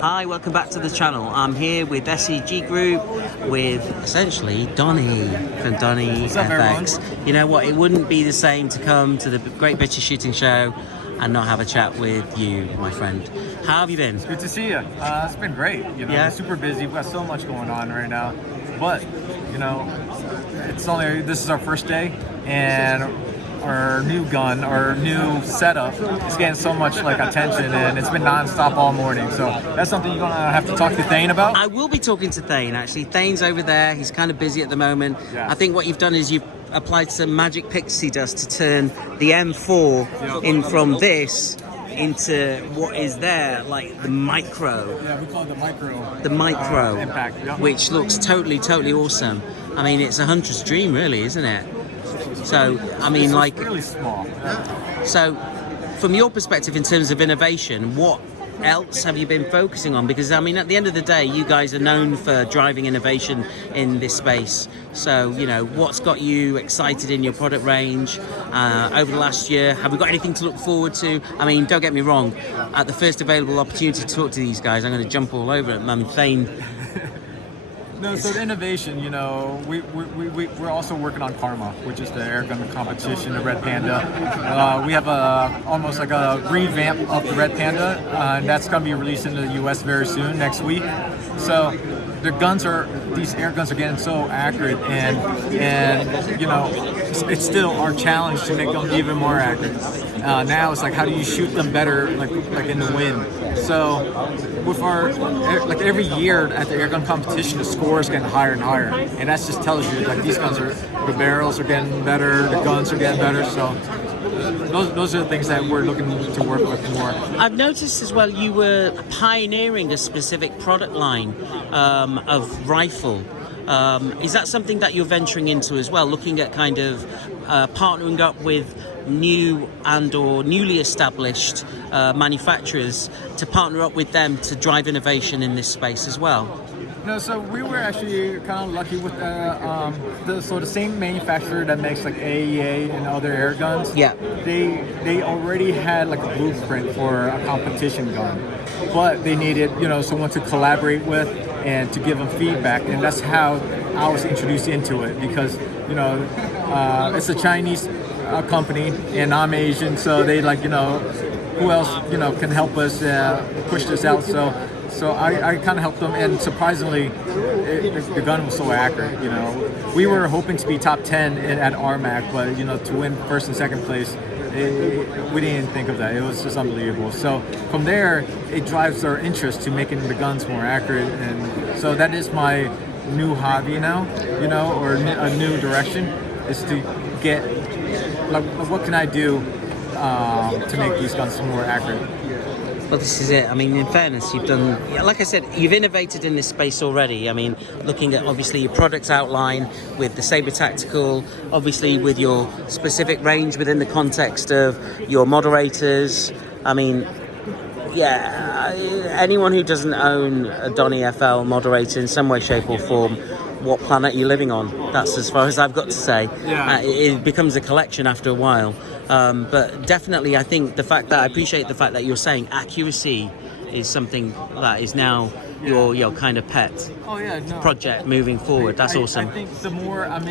Hi, welcome back to the channel. I'm here with SEG Group with essentially Donny from Donny FX. You know what, it wouldn't be the same to come to the Great British Shooting Show and not have a chat with you, my friend. How have you been? It's good to see you. It's been great. You know, we're super busy. We've got so much going on right now. But, you know, this is our first day, and our new gun, our new setup is getting so much attention, and it's been non-stop all morning. So that's something you're gonna have to talk to Thane about. I will be talking to Thane, actually. Thane's over there. He's kind of busy at the moment. I think what you've done is you've applied some magic pixie dust to turn the M4 in from this into what is there, like the micro. Yeah, we call it the micro. The micro impact, which looks totally awesome. I mean, it's a hunter's dream, really, isn't it? So, I mean, it's really small. So, from your perspective, in terms of innovation, what else have you been focusing on? Because, I mean, at the end of the day, you guys are known for driving innovation in this space. So, you know, what's got you excited in your product range over the last year? Have we got anything to look forward to? I mean, don't get me wrong, at the first available opportunity to talk to these guys, I'm going to jump all over it. I mean, Thane. No, so the innovation, you know, we're also working on Karma, which is the airgun competition, the Red Panda. We have almost like a revamp of the Red Panda, and that's going to be released in the US very soon, next week. So these air guns are getting so accurate, and you know, it's still our challenge to make them even more accurate. Now it's like, how do you shoot them better, like in the wind? So with our, every year at the airgun competition, the score is getting higher and higher, and that just tells you these guns the barrels are getting better, the guns are getting better. So those are the things that we're looking to work with more. I've noticed as well you were pioneering a specific product line of rifle. Is that something that you're venturing into as well, looking at kind of partnering up with new and or newly established manufacturers to partner up with them to drive innovation in this space as well? No, so we were actually kind of lucky with the same manufacturer that makes AEA and other air guns. Yeah, they already had a blueprint for a competition gun, but they needed someone to collaborate with and to give them feedback, and that's how I was introduced into it, because it's a Chinese company and I'm Asian, so they who else can help us push this out. So I kind of helped them, and surprisingly, the gun was so accurate. We were hoping to be top 10 at RMAC, but to win first and second place, we didn't think of that. It was just unbelievable. So from there, it drives our interest to making the guns more accurate, and so that is my new hobby now, or a new direction, is to get what can I do to make these guns more accurate. Well, this is it. I mean, in fairness, you've done, like I said, you've innovated in this space already. I mean, looking at obviously your product outline with the Saber Tactical, obviously with your specific range within the context of your moderators. I mean, yeah, anyone who doesn't own a DonnyFL moderator in some way, shape or form, what planet are you living on? That's as far as I've got to say. Yeah. It becomes a collection after a while. But definitely, I think I appreciate the fact that you're saying accuracy is something that is now your kind of pet project moving forward. That's awesome. I think the more I'm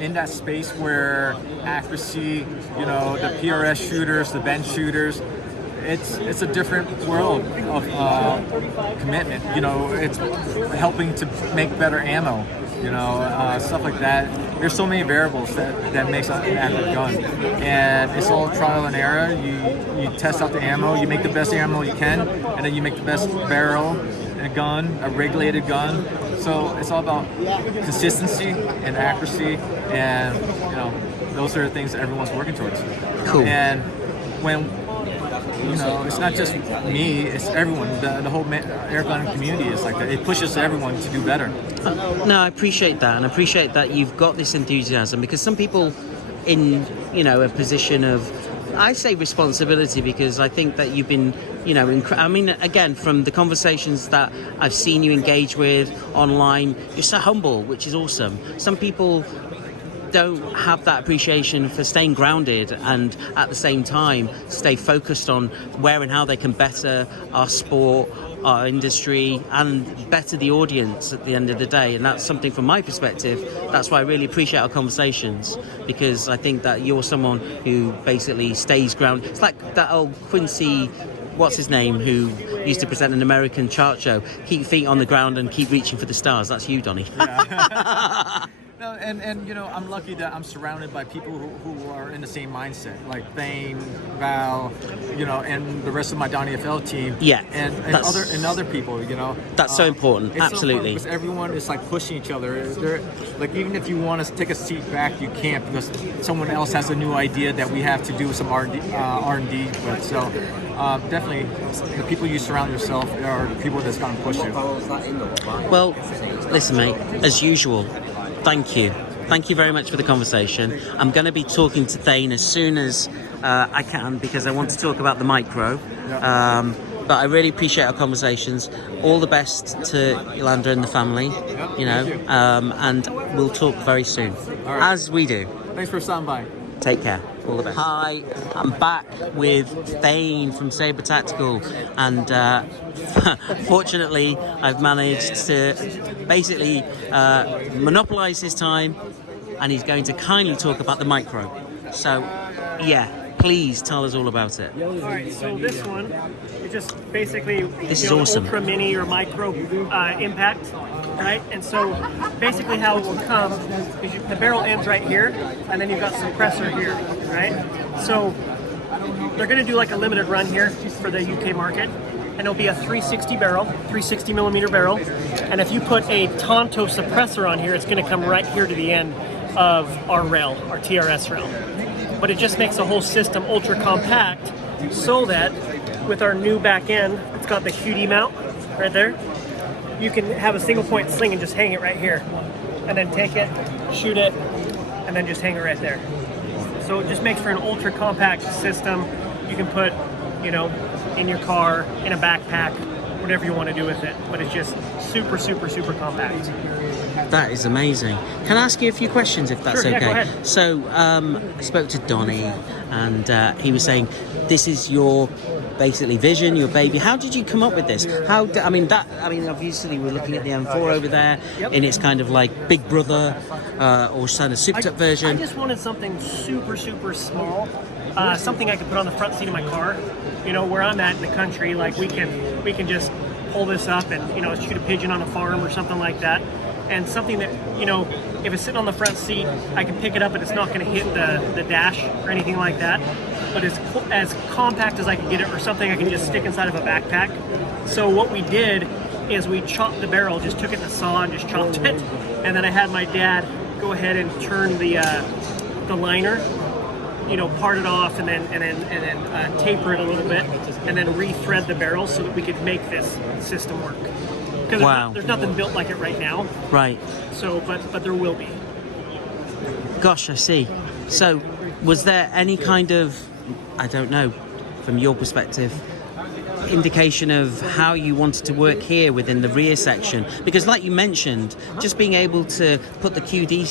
in that space where accuracy, the PRS shooters, the bench shooters, it's a different world of commitment. It's helping to make better ammo. Stuff like that. There's so many variables that makes an accurate gun, and it's all trial and error. You test out the ammo, you make the best ammo you can, and then you make the best barrel in a gun, a regulated gun. So it's all about consistency and accuracy, and those are the things that everyone's working towards. Cool. And when it's not just me, it's everyone. The whole airgun community is like that. It pushes everyone to do better. No, I appreciate that, and I appreciate that you've got this enthusiasm, because some people in, a position of, I say responsibility, because I think that you've been, I mean, again, from the conversations that I've seen you engage with online, you're so humble, which is awesome. Some people don't have that appreciation for staying grounded and at the same time stay focused on where and how they can better our sport our industry and better the audience at the end of the day. And that's something from my perspective. That's why I really appreciate our conversations, because I think that you're someone who basically stays grounded. It's like that old Quincy, what's his name, who used to present an American chart show, keep feet on the ground and keep reaching for the stars. That's you, Donny. Yeah. No, and you know, I'm lucky that I'm surrounded by people who are in the same mindset, like Thane, Val, you know, and the rest of my DonnyFL team. Yeah, and other people, you know. That's so important. It's Absolutely. So important because everyone is like pushing each other. They're, like, even if you want to take a seat back, you can't, because someone else has a new idea that we have to do some R&D with. So definitely, the people you surround yourself are people that's going to push you. Well, listen, mate, as usual, thank you. Thank you very much for the conversation. I'm going to be talking to Thane as soon as I can, because I want to talk about the micro. Yeah. But I really appreciate our conversations. All the best to Yolanda and the family, you know, and we'll talk very soon, right. As we do. Thanks for stopping by. Take care. All the best. Hi, I'm back with Thane from Saber Tactical, and fortunately, I've managed to basically monopolise his time, and he's going to kindly talk about the micro. So, yeah, please tell us all about it. All right, so this one is just basically This is awesome. ultra mini or micro impact, right? And so basically how it will come is the barrel ends right here, and then you've got suppressor here, right? So they're going to do like a limited run here for the UK market, and it'll be a 360 barrel, 360 millimeter barrel. And if you put a Tonto suppressor on here, it's going to come right here to the end of our rail, our TRS rail. But it just makes the whole system ultra compact, so that with our new back end, it's got the QD mount right there. You can have a single point sling and just hang it right here, and then take it, shoot it, and then just hang it right there. So it just makes for an ultra compact system. You can put, you know, in your car, in a backpack, whatever you want to do with it. But it's just super, super, super compact. That is amazing. Can I ask you a few questions, if that's Sure, yeah, okay? go ahead. So, I spoke to Donny, and he was saying, this is your basically vision, your baby. How did you come up with this? Obviously we're looking at the M4 over there, Yep. in its kind of like Big Brother or kind of souped up version. I just wanted something super, super small, something I could put on the front seat of my car. You know, where I'm at in the country, like we can just pull this up and, you know, shoot a pigeon on a farm or something like that. And something that, you know, if it's sitting on the front seat, I can pick it up and it's not going to hit the dash or anything like that. But it's as compact as I can get it, or something I can just stick inside of a backpack. So what we did is we chopped the barrel, just took it in a saw and just chopped it. And then I had my dad go ahead and turn the liner, you know, part it off and then taper it a little bit, and then re-thread the barrel so that we could make this system work. Because Wow. there's nothing built like it right now. Right. So, but there will be. Gosh, I see. So, was there any kind of, I don't know, from your perspective, indication of how you wanted to work here within the rear section? Because like you mentioned, just being able to put the QD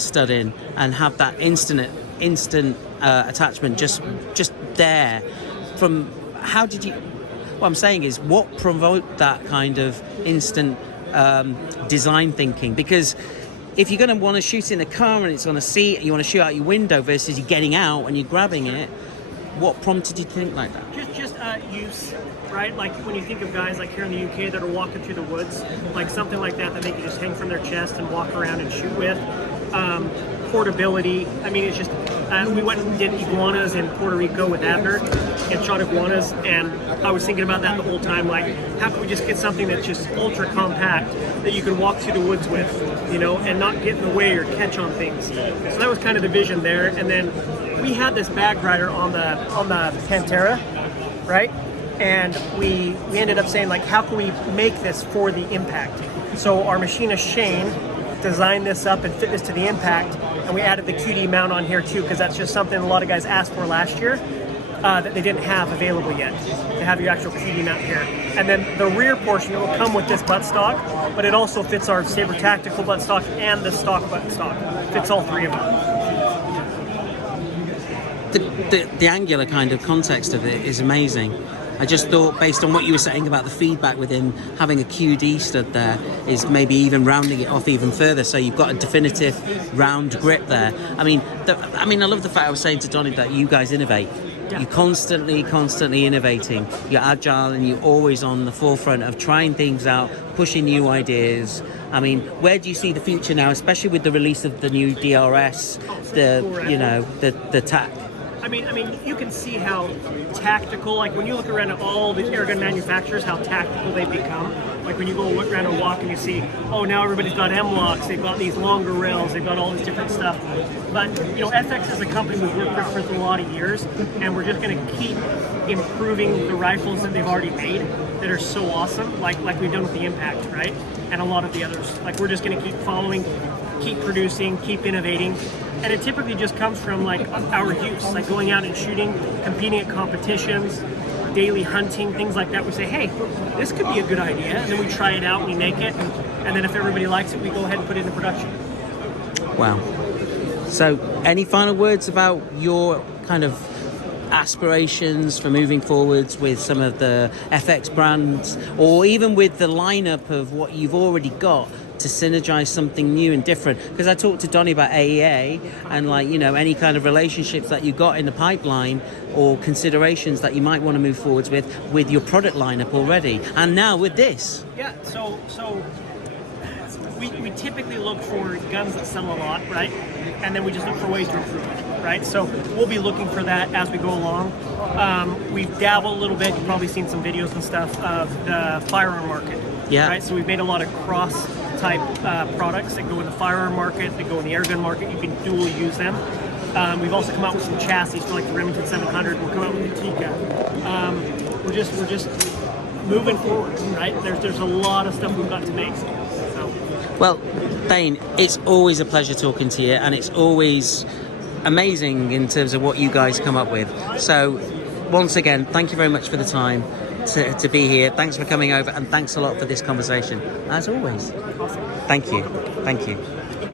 stud in and have that instant attachment just there, from how did you, what I'm saying is, what provoked that kind of instant design thinking? Because if you're going to want to shoot in a car and it's on a seat, you want to shoot out your window versus you getting out and you're grabbing it, what prompted you to think like that? Just use, right? Like when you think of guys like here in the UK that are walking through the woods, like something like that they can just hang from their chest and walk around and shoot with. Portability. I mean, it's just, we went and did iguanas in Puerto Rico with Abner and shot iguanas, and I was thinking about that the whole time, like, how can we just get something that's just ultra compact that you can walk through the woods with, you know, and not get in the way or catch on things. So that was kind of the vision there. And then we had this bag rider on the Pantera, right? And we ended up saying, like, how can we make this for the impact? So our machinist Shane designed this up and fit this to the impact, and we added the QD mount on here too, because that's just something a lot of guys asked for last year that they didn't have available yet, to have your actual QD mount here. And then the rear portion, it will come with this buttstock, but it also fits our Saber Tactical buttstock and the stock buttstock. Fits all three of them. The angular kind of context of it is amazing. I just thought, based on what you were saying about the feedback within having a QD stud there, is maybe even rounding it off even further, so you've got a definitive round grip there. I mean, I love the fact I was saying to Donny that you guys innovate. Yeah. You're constantly innovating. You're agile and you're always on the forefront of trying things out, pushing new ideas. I mean, where do you see the future now, especially with the release of the new DRS, the TAC? I mean, you can see how tactical, like when you look around at all the airgun manufacturers, how tactical they've become. Like when you go look around and walk and you see, oh, now everybody's got M-locks, they've got these longer rails, they've got all this different stuff. But, FX is a company we've worked with for a lot of years, and we're just going to keep improving the rifles that they've already made that are so awesome, like we've done with the Impact, right? And a lot of the others. Like, we're just going to keep following, keep producing, keep innovating. And it typically just comes from like our use, like going out and shooting, competing at competitions, daily hunting, things like that. We say, hey, this could be a good idea, and then we try it out, we make it, and then if everybody likes it, we go ahead and put it into production. Wow. So, any final words about your kind of aspirations for moving forwards with some of the FX brands, or even with the lineup of what you've already got, to synergize something new and different? Because I talked to Donny about AEA and any kind of relationships that you got in the pipeline or considerations that you might want to move forwards with your product lineup already, and now with this. Yeah, so we typically look for guns that sell a lot, right? And then we just look for ways to improve it, right? So we'll be looking for that as we go along. We've dabbled a little bit. You've probably seen some videos and stuff of the firearm market. Yeah. Right. So we've made a lot of cross-type products that go in the firearm market, that go in the airgun market. You can dual use them. We've also come out with some chassis for like the Remington 700. We'll come out with the Tikka. We're just moving forward, right? There's a lot of stuff we've got to make. So. Well, Thane, it's always a pleasure talking to you, and it's always amazing in terms of what you guys come up with. So, once again, thank you very much for the time to be here. Thanks for coming over, and thanks a lot for this conversation, as always. Awesome. Thank you. Thank you.